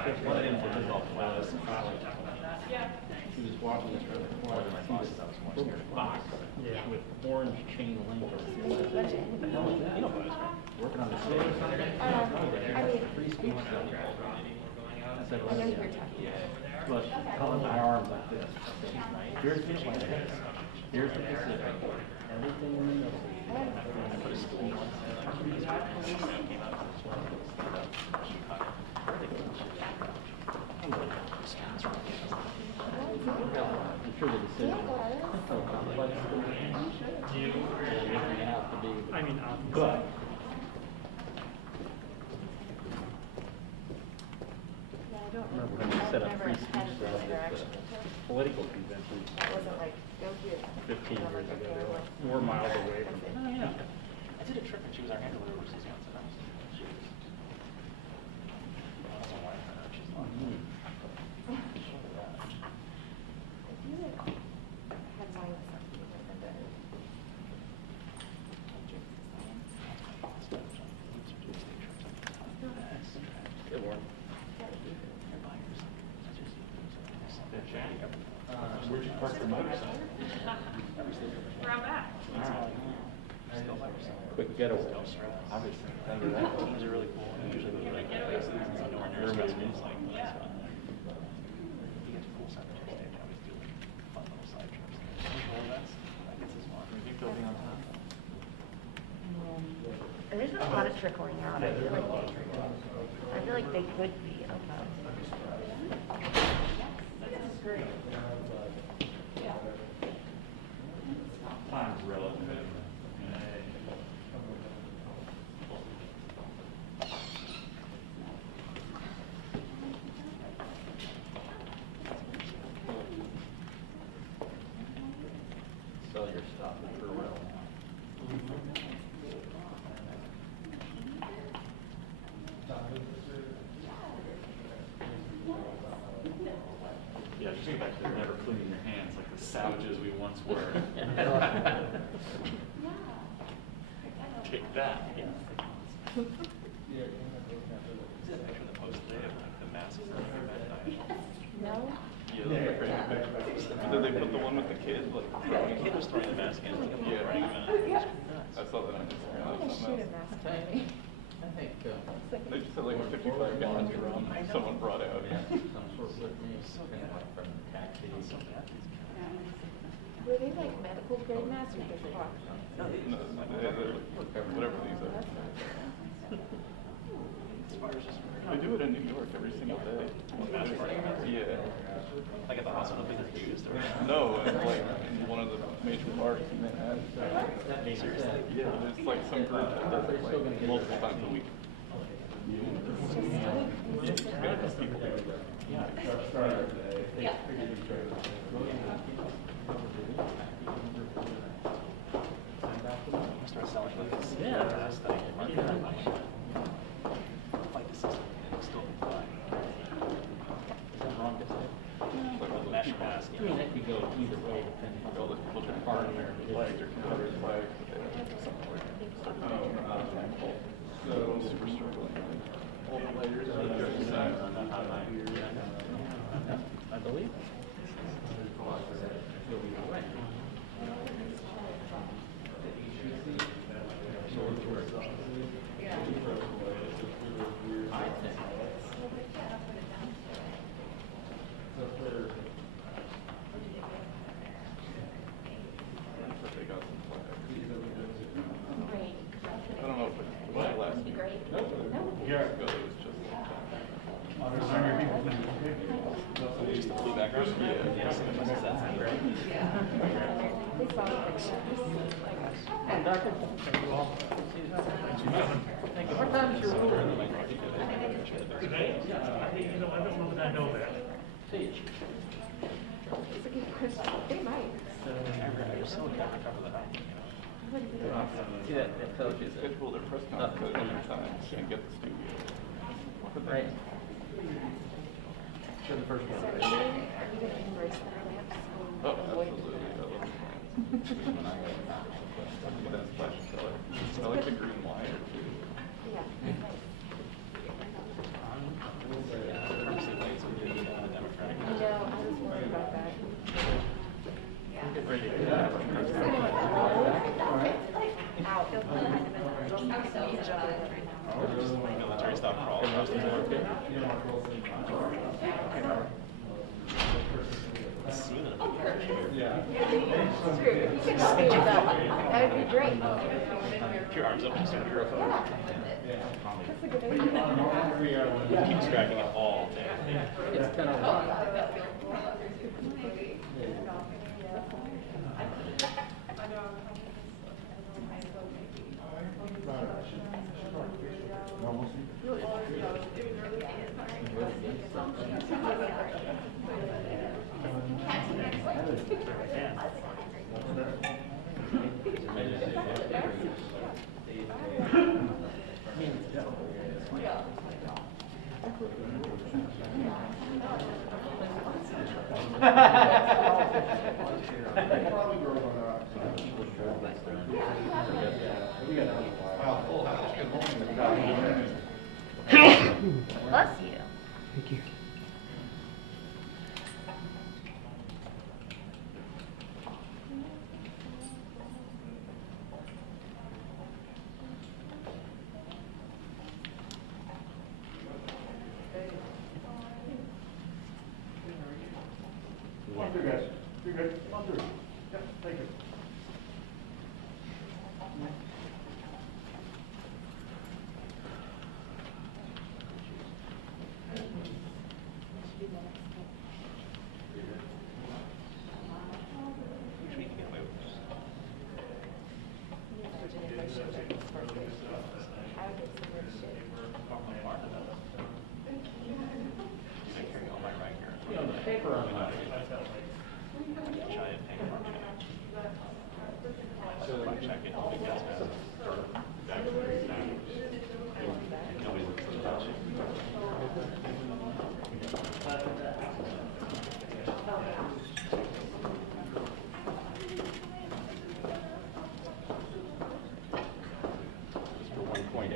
She was walking us around the corner and I see this box with orange chain link. What the hell is that? You know what it is, right? Working on the city or something? Free speech stuff. I said, well, yeah. But calling my arms like this. Here's the Atlantic. Here's the Pacific. Everything in the middle. I put a school on I'm sure the decision is so complex. I mean, but I don't remember when we set up free speech stuff at the political convention. That wasn't like, go here. 15 years ago. They were 4 miles away from it. Oh, yeah. I did a trip and she was our handler overseas once. And I was, she was, I don't know why she's on. Good one. Where'd you park your motorcycle? Around back. Quick getaway. Obviously, teams are really cool. And usually those are like nowhere near as stressful as like you get to pool center Tuesday and always do like fun little side trips. Social events. That gets us fun. You think they'll be on time? There's a lot of trickling out. I feel like they could be on time. Great. Time's relative. Sell your stuff for real. Yeah, just go back to never cleaning your hands like the savages we once were. Take that. Is that a picture of the post today of like the masses that are No? Yeah, those are crazy pictures. Did they put the one with the kid? Like, the kid was throwing the mask in. Like, yeah, right. I saw that on Instagram. I'm gonna shoot a mask at me. I think They just had like 55 gallons of rum someone brought out. some sort of name, kind of like from taxi. Were they like medical grade masks or just cloth? No, whatever these are. They do it in New York every single day. Yeah. Like at the hospital because it's used or no, like in one of the major parks in Manhattan. Seriously? Yeah, there's like some group that does it like multiple times a week. Start selling like this. Yeah. Like the system, it'll still be fine. Like a mesh mask. I mean, that could go either way depending on All the people trying to party their flags or Confederate flags. So super struggling. All players are I believe. I don't know if it was last week. Years ago, it was just just the blue background. Yeah. What time is your rule? Today? I don't know that I know that. It's a good question. They might. See that tells you that. Schedule their press conference at any time and get the studio. Right. For the first one. Are you going to embrace the relapse? Oh, absolutely. I love it. That splash color. I like the green wire too. Yeah. Military stop crawl across the floor. That would be great. Keep your arms up and start your phone. That's a good idea. Keep tracking it all day. It's kind of. Bless you. Thank you. Come on through, guys. You're good. Come on through. Yep, thank you. You know, the paper on that. Giant paper check. So I check it, all the guys have. Nobody looks at that shit. Just for 1.8.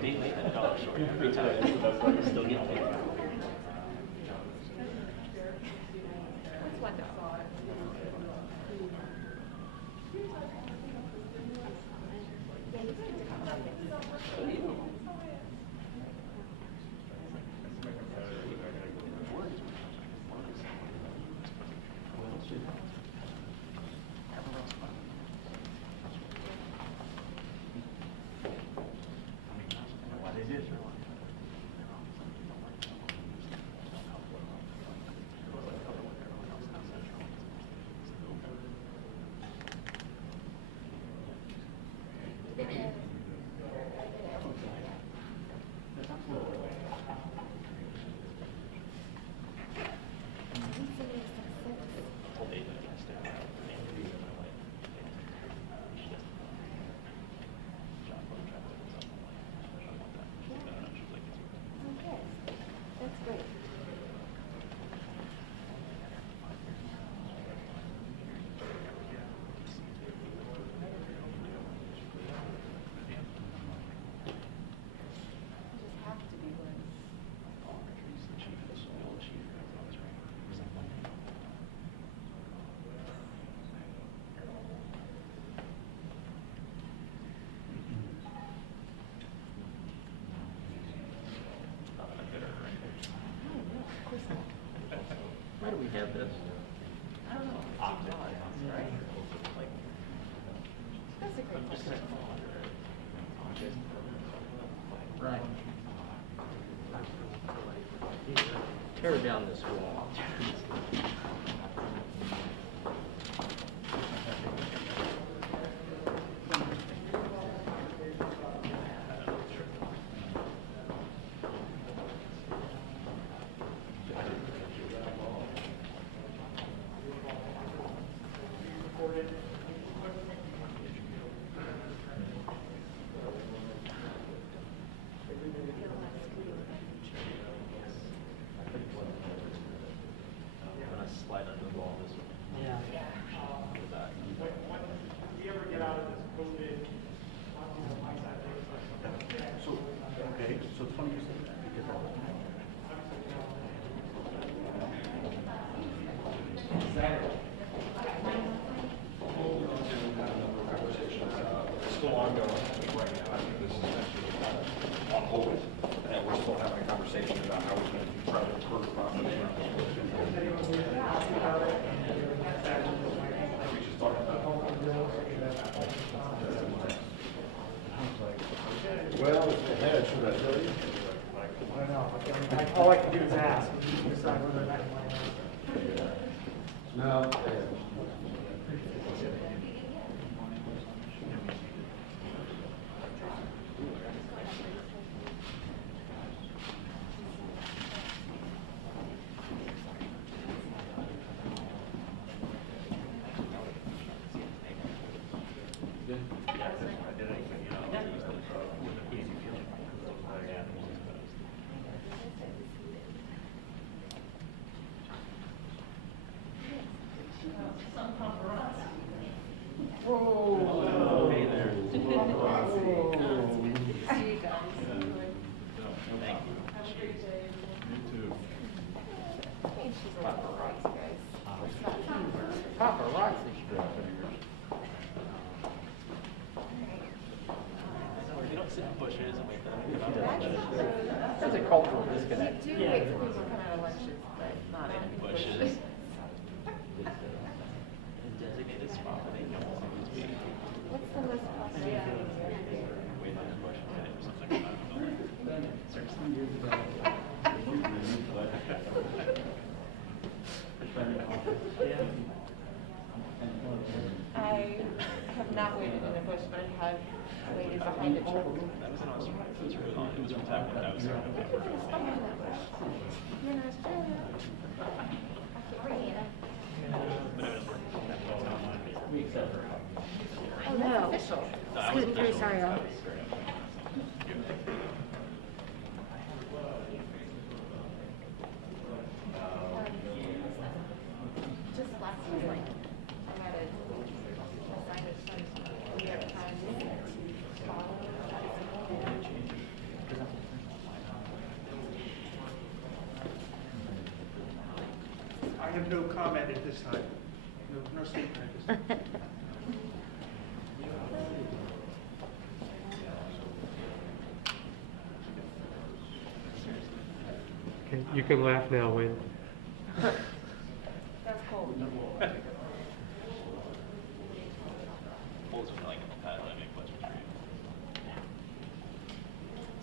They made that $1 short every time. Still get paid. That's wonderful. That's great. Why do we have this? I don't know. That's a great question. Right. Tear down this wall. ongoing right now. I think this is actually kind of on hold, and we're still having a conversation about how we're going to try to improve the process around this. We just talked about. Well, it's ahead, should I tell you? I don't know. All I can do is ask. Decide whether or not you want to ask. No. That's a cultural disconnect. We do wait for people to come out of lunches, but not in bushes. Designated spot where they don't always be. What's the most possible? Wait on the bush or something. I have not waited in a bush, but I have waited behind a truck. That was in Australia. It was really long. It was from time when I was there. You're in Australia. Oh, no. Official. Excuse me, very sorry, y'all. Just last week, I had a New York Times to follow. I have no comment at this time. No statement at this time. Okay, you can laugh now, Wayne. That's cold. Polls are like I have any questions for you.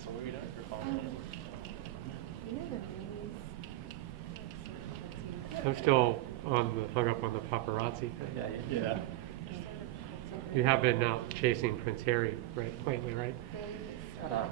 So what are you doing for following? You know the news. I'm still hung up on the paparazzi thing. Yeah. You have been out chasing Prince Harry lately, right? Shut up.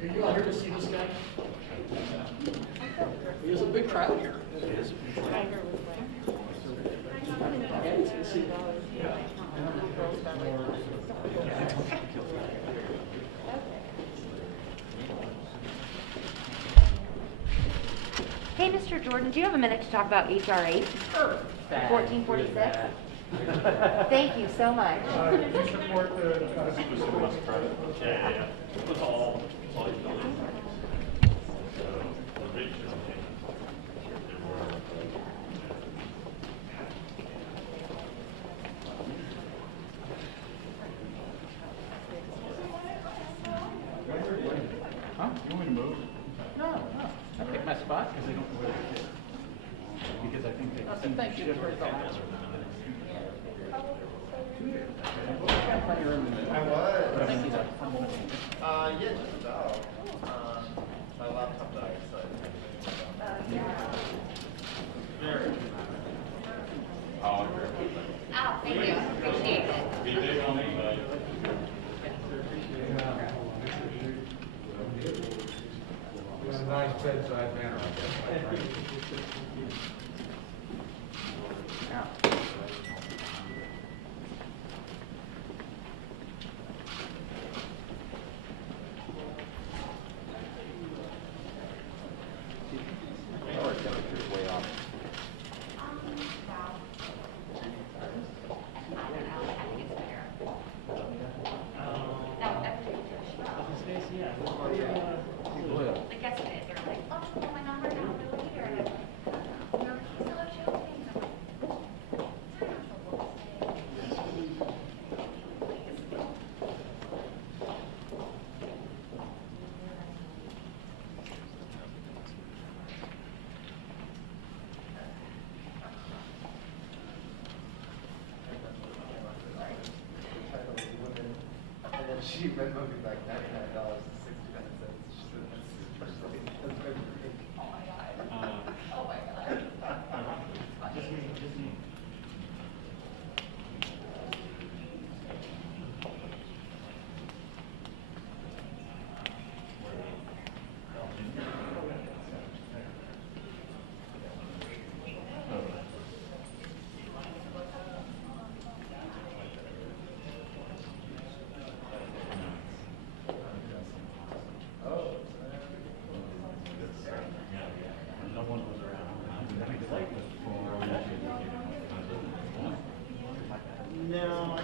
Are you all here to see this guy? There's a big crowd here. Tiger was like. Hey, Mr. Jordan, do you have a minute to talk about HR 8? Sure. 1446? Thank you so much. Do you support the? Yeah. It's all Thank you. Got plenty of room in there. I was. Thank you. Yeah, just about. My laptop died, so. I'll agree. Oh, thank you, appreciate it. Be big on these, It's a nice bedside manner, I guess, my friend. Our temperature's way off. Like yesterday, they were like, oh, put my number down for later. And I'm like, no, he's still have show things. I'm And then she went moving back $99 and 69 cents. She said, that's very great. Oh my God. No, I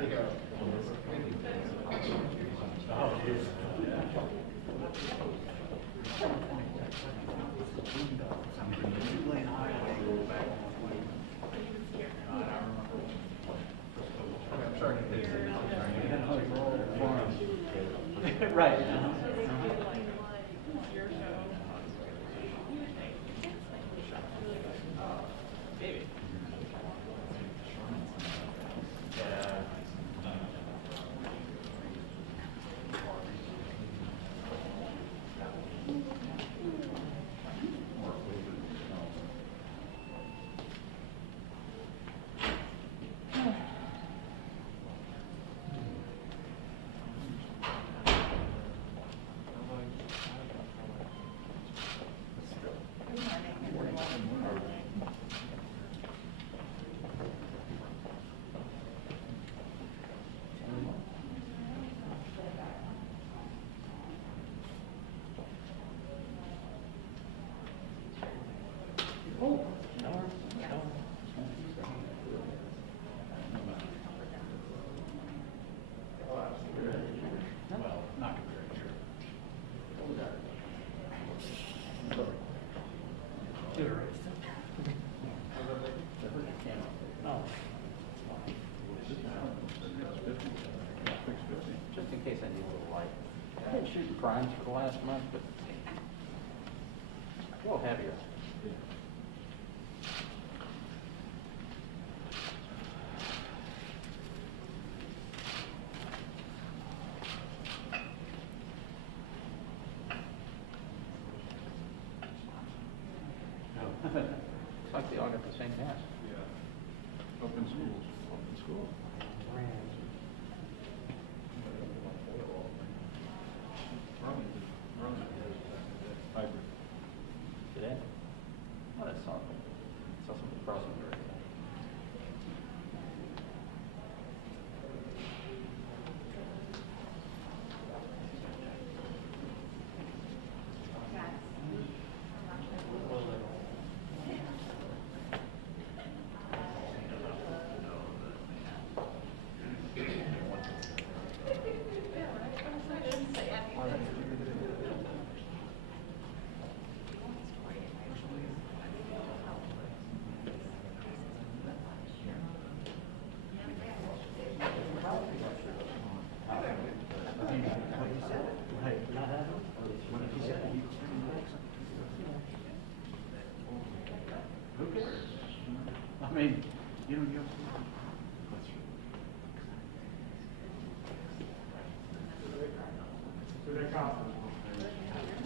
think Right. Just in case I need a little light. I've been shooting primes for the last month, but a little heavier. Looks like they all got the same mask. Open schools. Open schools. Hybrid. Today? Oh, that's something. Saw something crossing the road. mean, you know,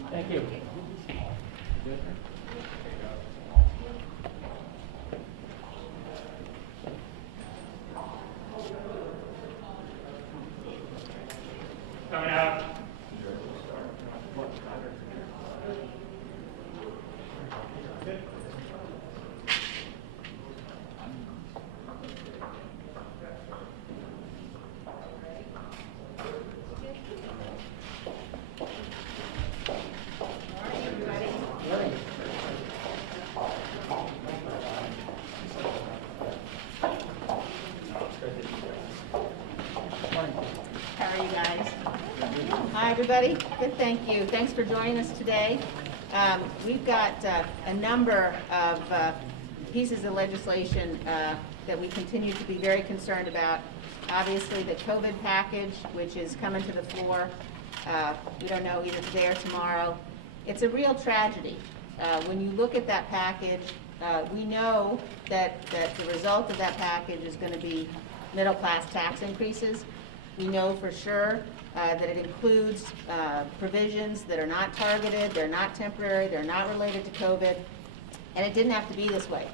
thank you. Coming out. How are you guys? Hi, everybody. Good, thank you. Thanks for joining us today. We've got a number of pieces of legislation that we continue to be very concerned about. Obviously, the COVID package, which is coming to the floor. We don't know either today or tomorrow. It's a real tragedy. When you look at that package, we know that the result of that package is going to be middle-class tax increases. We know for sure that it includes provisions that are not targeted, they're not temporary, they're not related to COVID, and it didn't have to be this way.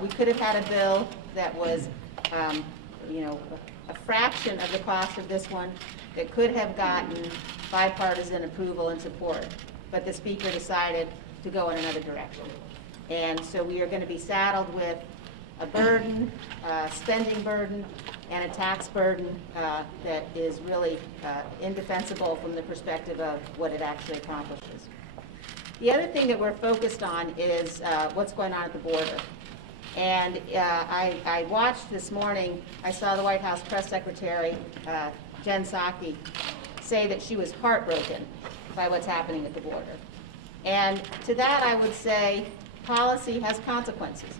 We could have had a bill that was, a fraction of the cost of this one that could have gotten bipartisan approval and support, but the Speaker decided to go in another direction. And so we are going to be saddled with a burden, spending burden, and a tax burden that is really indefensible from the perspective of what it actually accomplishes. The other thing that we're focused on is what's going on at the border. And I watched this morning, I saw the White House Press Secretary, Jen Psaki, say that she was heartbroken by what's happening at the border. And to that I would say, policy has consequences.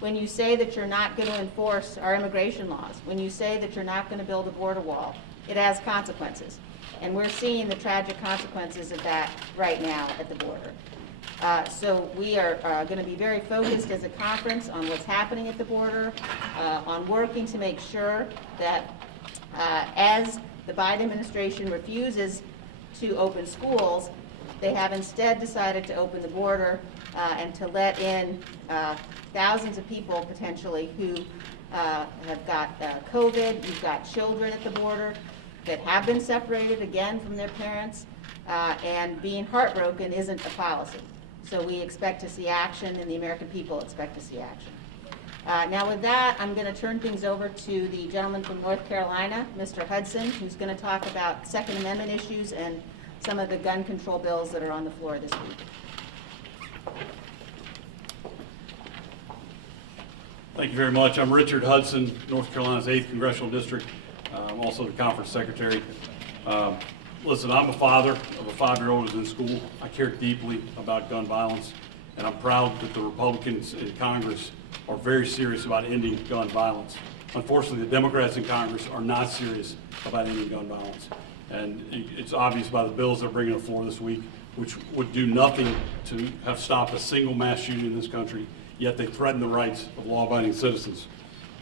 When you say that you're not going to enforce our immigration laws, when you say that you're not going to build a border wall, it has consequences. And we're seeing the tragic consequences of that right now at the border. So we are going to be very focused as a conference on what's happening at the border, on working to make sure that as the Biden administration refuses to open schools, they have instead decided to open the border and to let in thousands of people potentially who have got COVID. You've got children at the border that have been separated again from their parents, and being heartbroken isn't a policy. So we expect to see action, and the American people expect to see action. Now with that, I'm going to turn things over to the gentleman from North Carolina, Mr. Hudson, who's going to talk about Second Amendment issues and some of the gun control bills that are on the floor this week. Thank you very much. I'm Richard Hudson, North Carolina's 8th Congressional District. I'm also the conference secretary. Listen, I'm a father of a 5-year-old who's in school. I care deeply about gun violence, and I'm proud that the Republicans in Congress are very serious about ending gun violence. Unfortunately, the Democrats in Congress are not serious about ending gun violence. And it's obvious by the bills they're bringing to the floor this week, which would do nothing to have stopped a single mass shooting in this country, yet they threaten the rights of law-abiding citizens.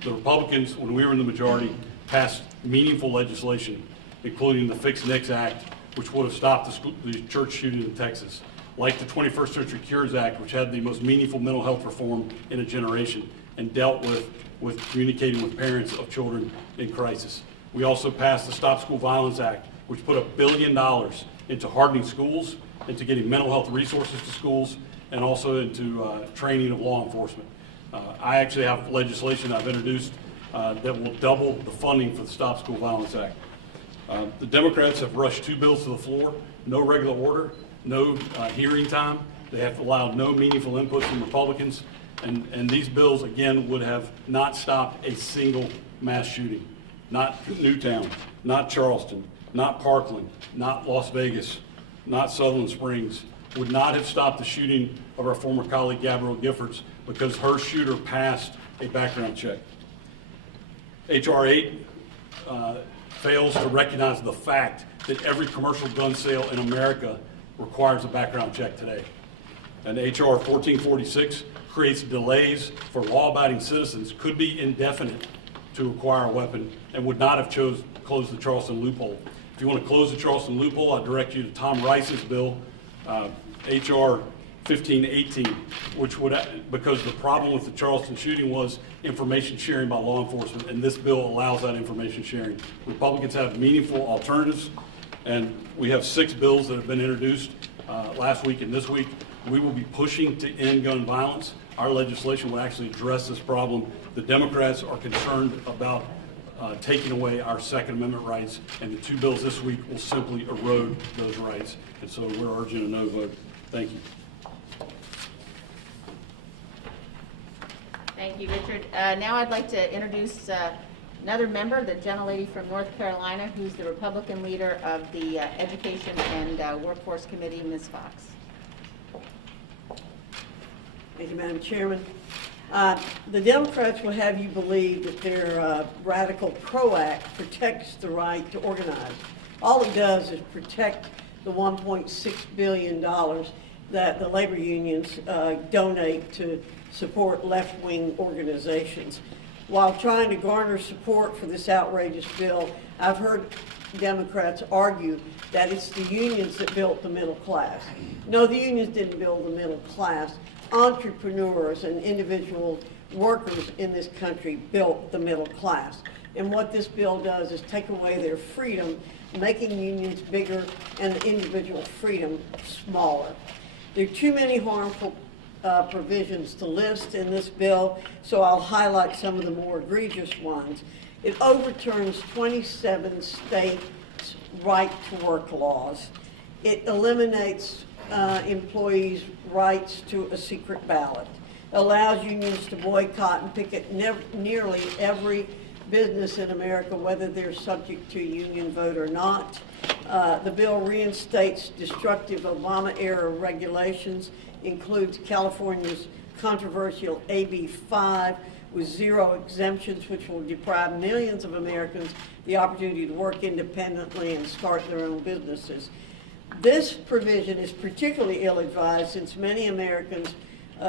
The Republicans, when we were in the majority, passed meaningful legislation, including the Fix NICS Act, which would have stopped the church shooting in Texas, like the 21st Century Cures Act, which had the most meaningful mental health reform in a generation and dealt with communicating with parents of children in crisis. We also passed the Stop School Violence Act, which put $1 billion into hardening schools, into getting mental health resources to schools, and also into training of law enforcement. I actually have legislation I've introduced that will double the funding for the Stop School Violence Act. The Democrats have rushed 2 bills to the floor, no regular order, no hearing time. They have allowed no meaningful input from Republicans, and these bills, again, would have not stopped a single mass shooting. Not Newtown, not Charleston, not Parkland, not Las Vegas, not Sutherland Springs, would not have stopped the shooting of our former colleague Gabrielle Giffords because her shooter passed a background check. H.R. 8 fails to recognize the fact that every commercial gun sale in America requires a background check today. And HR 1446 creates delays for law-abiding citizens, could be indefinite to acquire a weapon, and would not have closed the Charleston loophole. If you want to close the Charleston loophole, I direct you to Tom Rice's bill, HR 1518, which would, because the problem with the Charleston shooting was information sharing by law enforcement, and this bill allows that information sharing. Republicans have meaningful alternatives, and we have 6 bills that have been introduced last week and this week. We will be pushing to end gun violence. Our legislation will actually address this problem. The Democrats are concerned about taking away our Second Amendment rights, and the 2 bills this week will simply erode those rights. And so we're urging a no vote. Thank you. Thank you, Richard. Now I'd like to introduce another member, the gentlelady from North Carolina, who's the Republican leader of the Education and Workforce Committee, Ms. Fox. Thank you, Madam Chairman. The Democrats will have you believe that their radical PRO Act protects the right to organize. All it does is protect the $1.6 billion that the labor unions donate to support left-wing organizations. While trying to garner support for this outrageous bill, I've heard Democrats argue that it's the unions that built the middle class. No, the unions didn't build the middle class. Entrepreneurs and individual workers in this country built the middle class. And what this bill does is take away their freedom, making unions bigger and the individual freedom smaller. There are too many harmful provisions to list in this bill, so I'll highlight some of the more egregious ones. It overturns 27 states' right-to-work laws. It eliminates employees' rights to a secret ballot, allows unions to boycott and picket nearly every business in America, whether they're subject to a union vote or not. The bill reinstates destructive Obama-era regulations, includes California's controversial AB 5 with 0 exemptions, which will deprive millions of Americans the opportunity to work independently and start their own businesses. This provision is particularly ill-advised since many Americans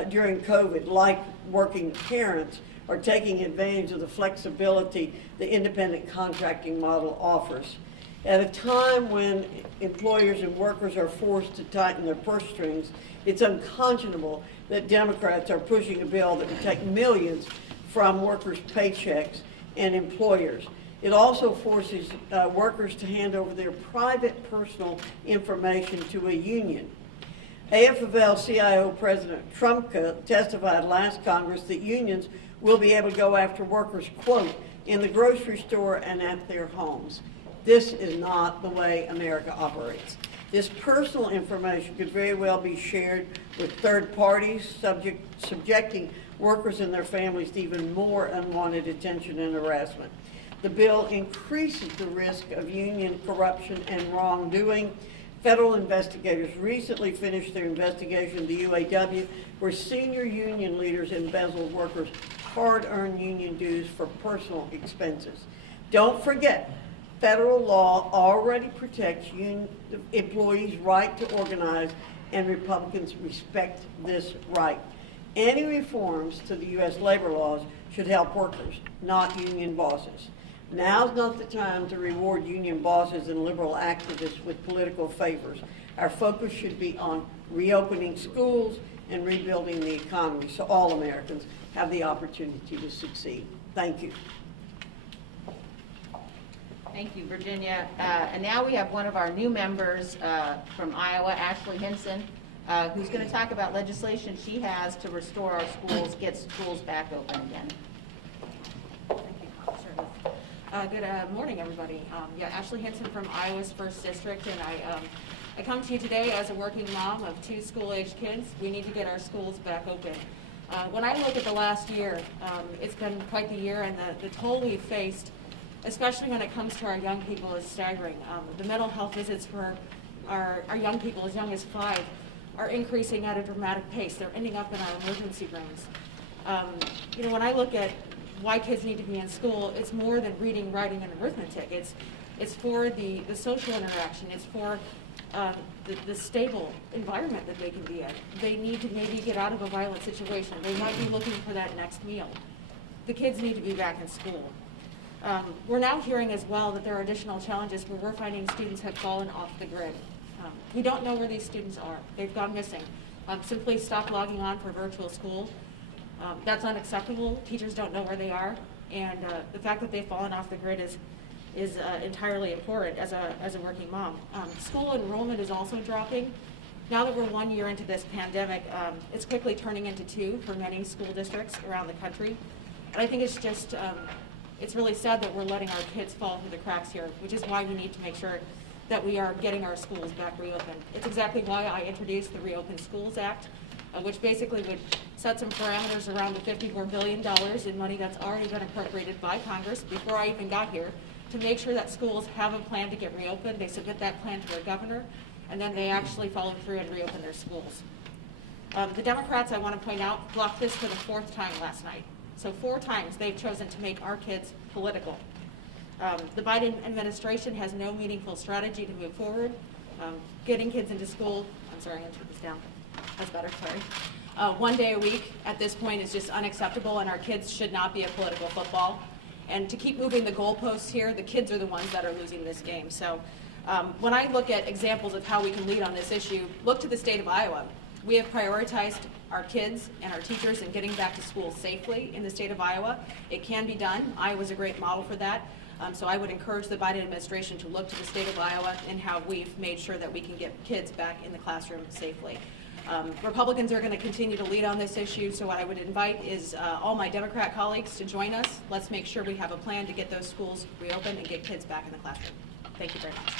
during COVID, like working parents, are taking advantage of the flexibility the independent contracting model offers. At a time when employers and workers are forced to tighten their purse strings, it's unconscionable that Democrats are pushing a bill that would take millions from workers' paychecks and employers. It also forces workers to hand over their private personal information to a union. AFL-CIO President Trumka testified last Congress that unions will be able to go after workers, quote, in the grocery store and at their homes. This is not the way America operates. This personal information could very well be shared with third parties, subjecting workers and their families to even more unwanted attention and harassment. The bill increases the risk of union corruption and wrongdoing. Federal investigators recently finished their investigation of the UAW, where senior union leaders embezzled workers' hard-earned union dues for personal expenses. Don't forget, federal law already protects employees' right to organize, and Republicans respect this right. Any reforms to the U.S. labor laws should help workers, not union bosses. Now's not the time to reward union bosses and liberal activists with political favors. Our focus should be on reopening schools and rebuilding the economy so all Americans have the opportunity to succeed. Thank you. Thank you, Virginia. And now we have one of our new members from Iowa, Ashley Hinson, who's going to talk about legislation she has to restore our schools, get schools back open again. Thank you, Shirley. Good morning, everybody. Ashley Hinson from Iowa's 1st District, and I come to you today as a working mom of 2 school-aged kids. We need to get our schools back open. When I look at the last year, it's been quite the year, and the toll we've faced, especially when it comes to our young people, is staggering. The mental health visits for our young people as young as 5 are increasing at a dramatic pace. They're ending up in our emergency rooms. When I look at why kids need to be in school, it's more than reading, writing, and arithmetic. It's for the social interaction. It's for the stable environment that they can be in. They need to maybe get out of a violent situation. They might be looking for that next meal. The kids need to be back in school. We're now hearing as well that there are additional challenges where we're finding students have fallen off the grid. We don't know where these students are. They've gone missing. Simply stop logging on for virtual school. That's unacceptable. Teachers don't know where they are. And the fact that they've fallen off the grid is entirely abhorrent as a working mom. School enrollment is also dropping. Now that we're 1 year into this pandemic, it's quickly turning into 2 for many school districts around the country. And I think it's just, it's really sad that we're letting our kids fall through the cracks here, which is why we need to make sure that we are getting our schools back reopened. It's exactly why I introduced the Reopen Schools Act, which basically would set some parameters around the $54 billion in money that's already been appropriated by Congress before I even got here, to make sure that schools have a plan to get reopened. They submit that plan to their governor, and then they actually follow through and reopen their schools. The Democrats, I want to point out, blocked this for the 4th time last night. So 4 times they've chosen to make our kids political. The Biden administration has no meaningful strategy to move forward. Getting kids into school, I'm sorry, I'm going to put this down. That's better, sorry. 1 day a week at this point is just unacceptable, and our kids should not be a political football. And to keep moving the goalposts here, the kids are the ones that are losing this game. So when I look at examples of how we can lead on this issue, look to the state of Iowa. We have prioritized our kids and our teachers in getting back to school safely in the state of Iowa. It can be done. Iowa's a great model for that. So I would encourage the Biden administration to look to the state of Iowa and how we've made sure that we can get kids back in the classroom safely. Republicans are going to continue to lead on this issue, so what I would invite is all my Democrat colleagues to join us. Let's make sure we have a plan to get those schools reopened and get kids back in the classroom. Thank you very much.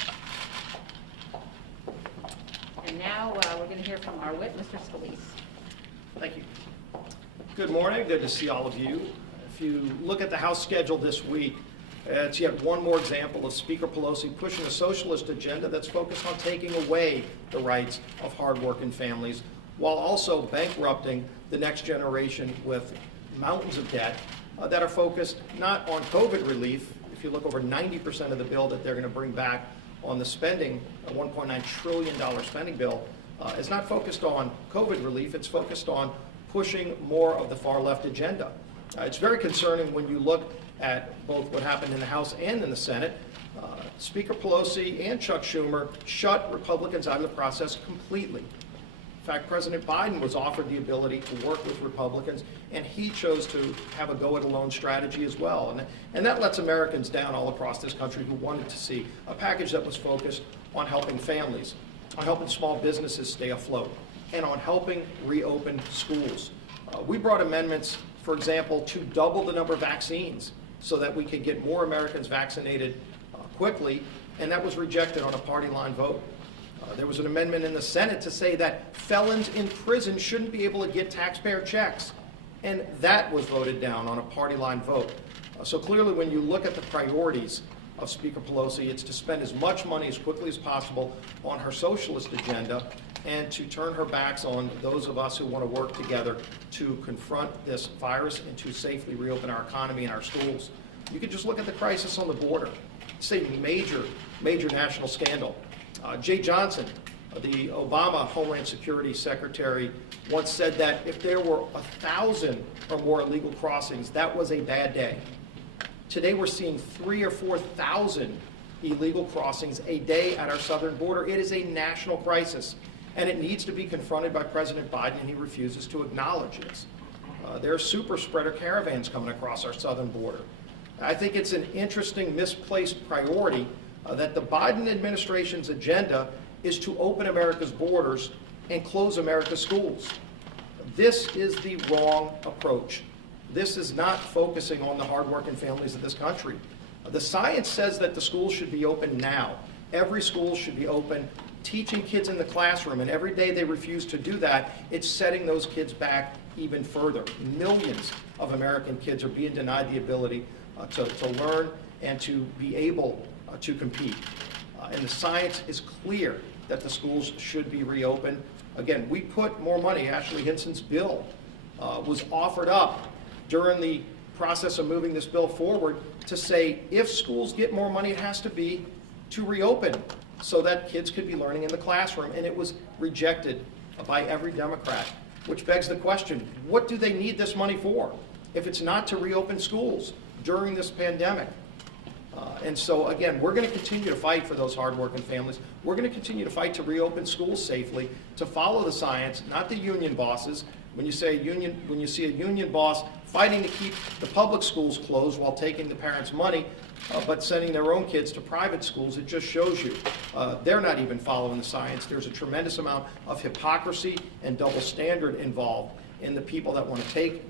And now we're going to hear from our whip, Mr. Scalise. Thank you. Good morning. Good to see all of you. If you look at the House schedule this week, it's yet one more example of Speaker Pelosi pushing a socialist agenda that's focused on taking away the rights of hardworking families while also bankrupting the next generation with mountains of debt that are focused not on COVID relief. If you look over 90% of the bill that they're going to bring back on the spending, a $1.9 trillion spending bill, is not focused on COVID relief. It's focused on pushing more of the far left agenda. It's very concerning when you look at both what happened in the House and in the Senate. Speaker Pelosi and Chuck Schumer shut Republicans out of the process completely. In fact, President Biden was offered the ability to work with Republicans, and he chose to have a go-it-alone strategy as well. And that lets Americans down all across this country who wanted to see a package that was focused on helping families, on helping small businesses stay afloat, and on helping reopen schools. We brought amendments, for example, to double the number of vaccines so that we could get more Americans vaccinated quickly, and that was rejected on a party line vote. There was an amendment in the Senate to say that felons in prison shouldn't be able to get taxpayer checks, and that was voted down on a party line vote. So clearly, when you look at the priorities of Speaker Pelosi, it's to spend as much money as quickly as possible on her socialist agenda and to turn her backs on those of us who want to work together to confront this virus and to safely reopen our economy and our schools. You can just look at the crisis on the border. It's a major, major national scandal. Jay Johnson, the Obama Homeland Security Secretary, once said that if there were 1,000 or more illegal crossings, that was a bad day. Today we're seeing 3,000 or 4,000 illegal crossings a day at our southern border. It is a national crisis, and it needs to be confronted by President Biden, and he refuses to acknowledge this. There are super spreader caravans coming across our southern border. I think it's an interesting misplaced priority that the Biden administration's agenda is to open America's borders and close America's schools. This is the wrong approach. This is not focusing on the hardworking families of this country. The science says that the schools should be open now. Every school should be open, teaching kids in the classroom, and every day they refuse to do that, it's setting those kids back even further. Millions of American kids are being denied the ability to learn and to be able to compete. And the science is clear that the schools should be reopened. Again, we put more money. Ashley Hinson's bill was offered up during the process of moving this bill forward to say if schools get more money, it has to be to reopen so that kids could be learning in the classroom, and it was rejected by every Democrat, which begs the question, what do they need this money for if it's not to reopen schools during this pandemic? And so, again, we're going to continue to fight for those hardworking families. We're going to continue to fight to reopen schools safely, to follow the science, not the union bosses. When you see a union boss fighting to keep the public schools closed while taking the parents' money, but sending their own kids to private schools, it just shows you they're not even following the science. There's a tremendous amount of hypocrisy and double standard involved in the people that want to take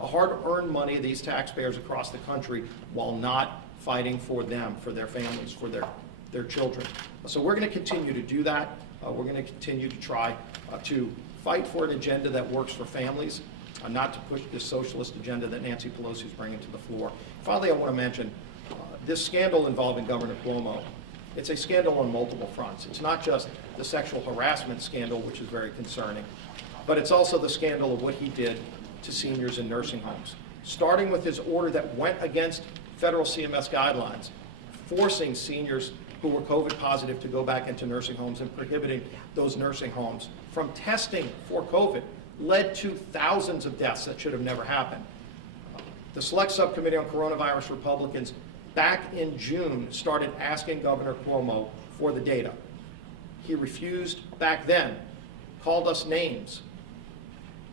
a hard-earned money of these taxpayers across the country while not fighting for them, for their families, for their children. So we're going to continue to do that. We're going to continue to try to fight for an agenda that works for families, not to push this socialist agenda that Nancy Pelosi is bringing to the floor. Finally, I want to mention this scandal involving Governor Cuomo. It's a scandal on multiple fronts. It's not just the sexual harassment scandal, which is very concerning, but it's also the scandal of what he did to seniors in nursing homes, starting with his order that went against federal CMS guidelines, forcing seniors who were COVID positive to go back into nursing homes and prohibiting those nursing homes from testing for COVID, led to thousands of deaths that should have never happened. The Select Subcommittee on Coronavirus Republicans back in June started asking Governor Cuomo for the data. He refused back then, called us names,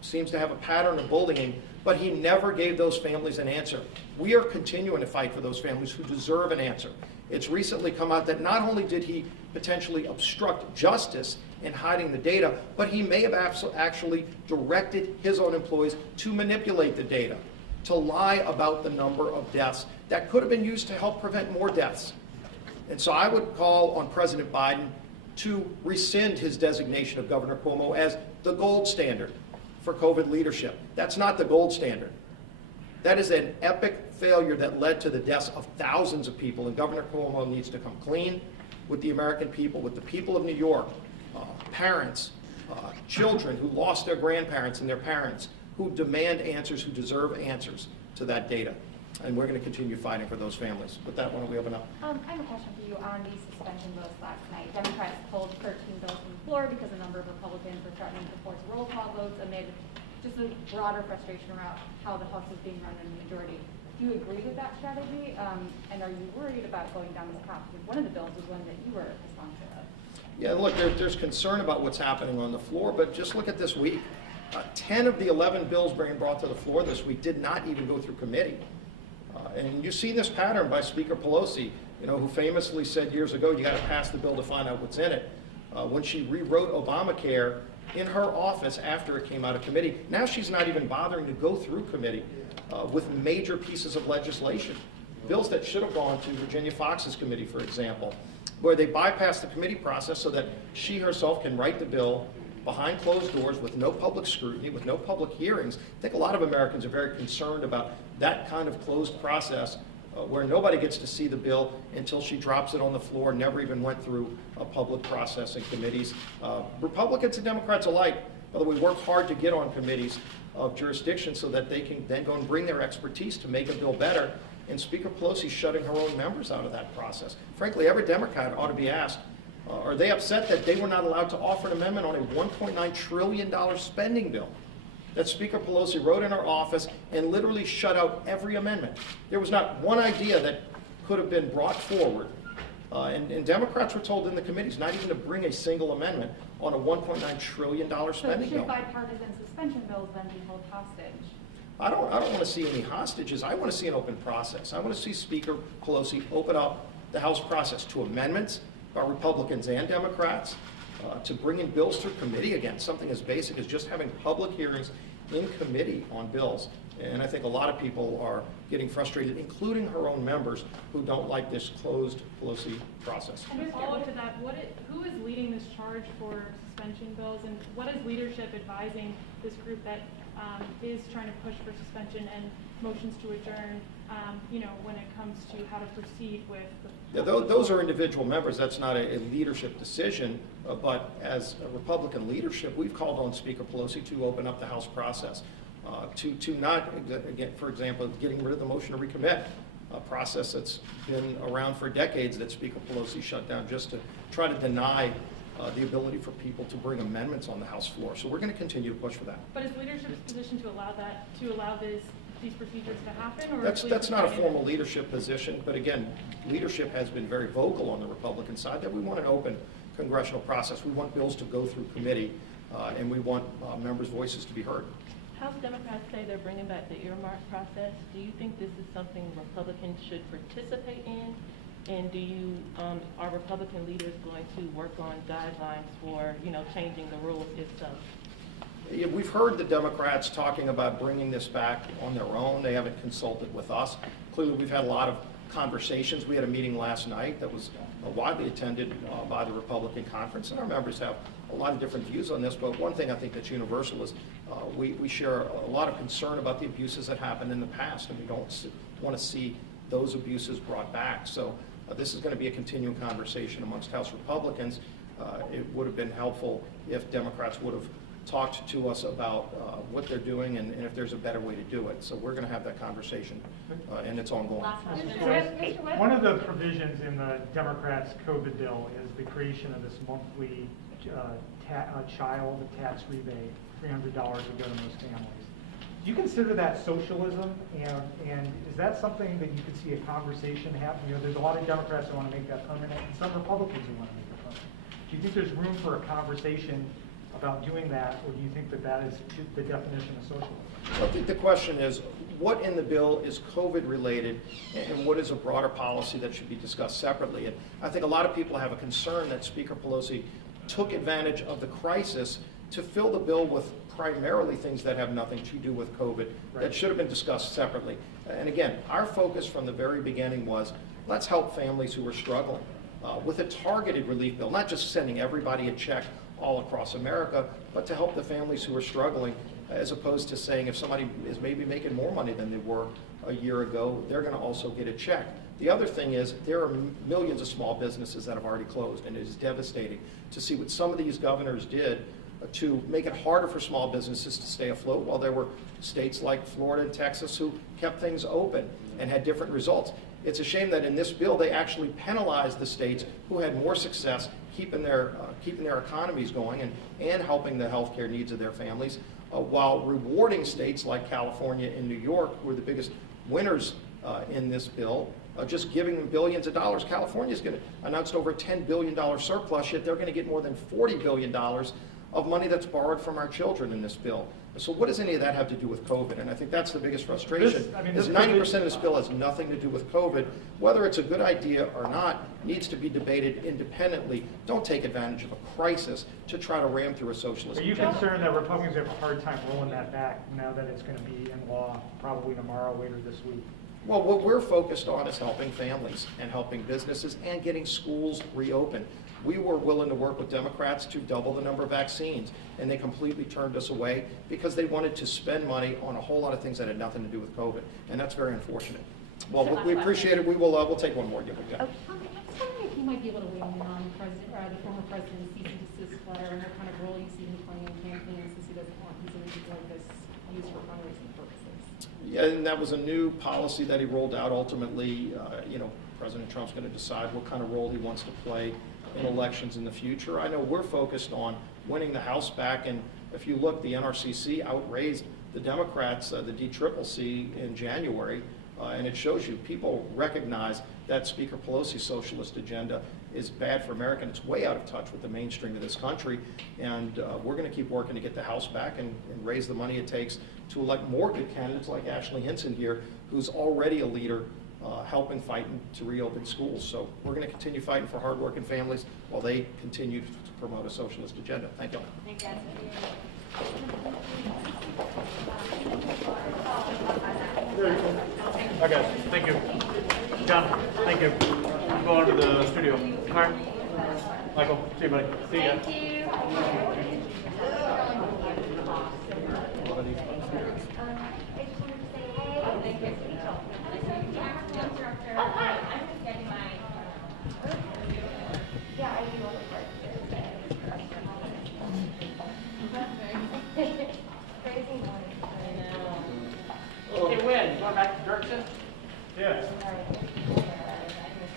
seems to have a pattern of bullying, but he never gave those families an answer. We are continuing to fight for those families who deserve an answer. It's recently come out that not only did he potentially obstruct justice in hiding the data, but he may have actually directed his own employees to manipulate the data, to lie about the number of deaths that could have been used to help prevent more deaths. And so I would call on President Biden to rescind his designation of Governor Cuomo as the gold standard for COVID leadership. That's not the gold standard. That is an epic failure that led to the deaths of thousands of people, and Governor Cuomo needs to come clean with the American people, with the people of New York, parents, children who lost their grandparents and their parents, who demand answers, who deserve answers to that data. And we're going to continue fighting for those families. With that, why don't we open up? I have a question for you on the suspension votes last night. Democrats pulled 13 bills from the floor because a number of Republicans were threatening to force roll call votes amid just a broader frustration around how the House is being run in the majority. Do you agree with that strategy? And are you worried about going down this path? Because one of the bills was one that you were a sponsor of. Yeah, look, there's concern about what's happening on the floor, but just look at this week. 10 of the 11 bills being brought to the floor this week did not even go through committee. And you've seen this pattern by Speaker Pelosi, who famously said years ago, you got to pass the bill to find out what's in it. When she rewrote Obamacare in her office after it came out of committee, now she's not even bothering to go through committee with major pieces of legislation. Bills that should have gone to Virginia Fox's committee, for example, where they bypass the committee process so that she herself can write the bill behind closed doors with no public scrutiny, with no public hearings. I think a lot of Americans are very concerned about that kind of closed process where nobody gets to see the bill until she drops it on the floor, never even went through a public process in committees. Republicans and Democrats alike, by the way, work hard to get on committees of jurisdiction so that they can then go and bring their expertise to make a bill better. And Speaker Pelosi's shutting her own members out of that process. Frankly, every Democrat ought to be asked, are they upset that they were not allowed to offer an amendment on a $1.9 trillion spending bill that Speaker Pelosi wrote in her office and literally shut out every amendment? There was not one idea that could have been brought forward. And Democrats were told in the committees not even to bring a single amendment on a $1.9 trillion spending bill. Should bipartisan suspension bills then be held hostage? I don't want to see any hostages. I want to see an open process. I want to see Speaker Pelosi open up the House process to amendments by Republicans and Democrats, to bring in bills through committee again, something as basic as just having public hearings in committee on bills. And I think a lot of people are getting frustrated, including her own members, who don't like this closed Pelosi process. And to follow to that, who is leading this charge for suspension bills, and what is leadership advising this group that is trying to push for suspension and motions to adjourn, when it comes to how to proceed with the... Yeah, those are individual members. That's not a leadership decision, but as a Republican leadership, we've called on Speaker Pelosi to open up the House process, to not, again, for example, getting rid of the motion to recommit. a process that's been around for decades that Speaker Pelosi shut down just to try to deny the ability for people to bring amendments on the House floor. So we're going to continue to push for that. But is leadership's position to allow these procedures to happen? Or That's not a formal leadership position, but again, leadership has been very vocal on the Republican side that we want an open congressional process. We want bills to go through committee, and we want members' voices to be heard. House Democrats say they're bringing back the earmark process. Do you think this is something Republicans should participate in? And are Republican leaders going to work on guidelines for, changing the rules if so? Yeah, we've heard the Democrats talking about bringing this back on their own. They haven't consulted with us. Clearly, we've had a lot of conversations. We had a meeting last night that was widely attended by the Republican conference, and our members have a lot of different views on this. But one thing I think that's universal is we share a lot of concern about the abuses that happened in the past, and we don't want to see those abuses brought back. So this is going to be a continuing conversation amongst House Republicans. It would have been helpful if Democrats would have talked to us about what they're doing and if there's a better way to do it. So we're going to have that conversation, and it's ongoing. One of the provisions in the Democrats' COVID bill is the creation of this monthly child tax rebate, $300 would go to most families. Do you consider that socialism, and is that something that you could see a conversation happening? There's a lot of Democrats who want to make that permanent, and some Republicans who want to make it permanent. Do you think there's room for a conversation about doing that, or do you think that is the definition of socialism? I think the question is, what in the bill is COVID related, and what is a broader policy that should be discussed separately? And I think a lot of people have a concern that Speaker Pelosi took advantage of the crisis to fill the bill with primarily things that have nothing to do with COVID that should have been discussed separately. And again, our focus from the very beginning was, let's help families who are struggling with a targeted relief bill, not just sending everybody a check all across America, but to help the families who are struggling, as opposed to saying if somebody is maybe making more money than they were a year ago, they're going to also get a check. The other thing is there are millions of small businesses that have already closed, and it is devastating to see what some of these governors did to make it harder for small businesses to stay afloat, while there were states like Florida and Texas who kept things open and had different results. It's a shame that in this bill they actually penalized the states who had more success keeping their economies going and helping the healthcare needs of their families, while rewarding states like California and New York, who are the biggest winners in this bill, just giving them billions of dollars. California's going to announced over a $10 billion surplus, yet they're going to get more than $40 billion of money that's borrowed from our children in this bill. So what does any of that have to do with COVID? And I think that's the biggest frustration. Is 90% of this bill has nothing to do with COVID. Whether it's a good idea or not needs to be debated independently. Don't take advantage of a crisis to try to ram through a socialist. Are you concerned that Republicans have a hard time rolling that back now that it's going to be in law probably tomorrow, later this week? Well, what we're focused on is helping families and helping businesses and getting schools reopened. We were willing to work with Democrats to double the number of vaccines, and they completely turned us away because they wanted to spend money on a whole lot of things that had nothing to do with COVID, and that's very unfortunate. Well, we appreciate it. We'll take one more. I was wondering if you might be able to weigh in on the former president's cease and desist letter and what kind of role you see him playing in campaigns, since he doesn't want these images like this used for fundraising purposes. Yeah, and that was a new policy that he rolled out. Ultimately, President Trump's going to decide what kind of role he wants to play in elections in the future. I know we're focused on winning the House back, and if you look, the NRCC outraised the Democrats, the DCCC in January, and it shows you people recognize that Speaker Pelosi's socialist agenda is bad for America, and it's way out of touch with the mainstream of this country, and we're going to keep working to get the House back and raise the money it takes to elect more good candidates like Ashley Hinson here, who's already a leader helping fighting to reopen schools. So we're going to continue fighting for hardworking families while they continue to promote a socialist agenda. Thank you. Thank you. Okay, thank you. John, thank you. Go on to the studio. All right. Michael, see you, buddy. See ya. Thank you. I just wanted to say, hey, thank you.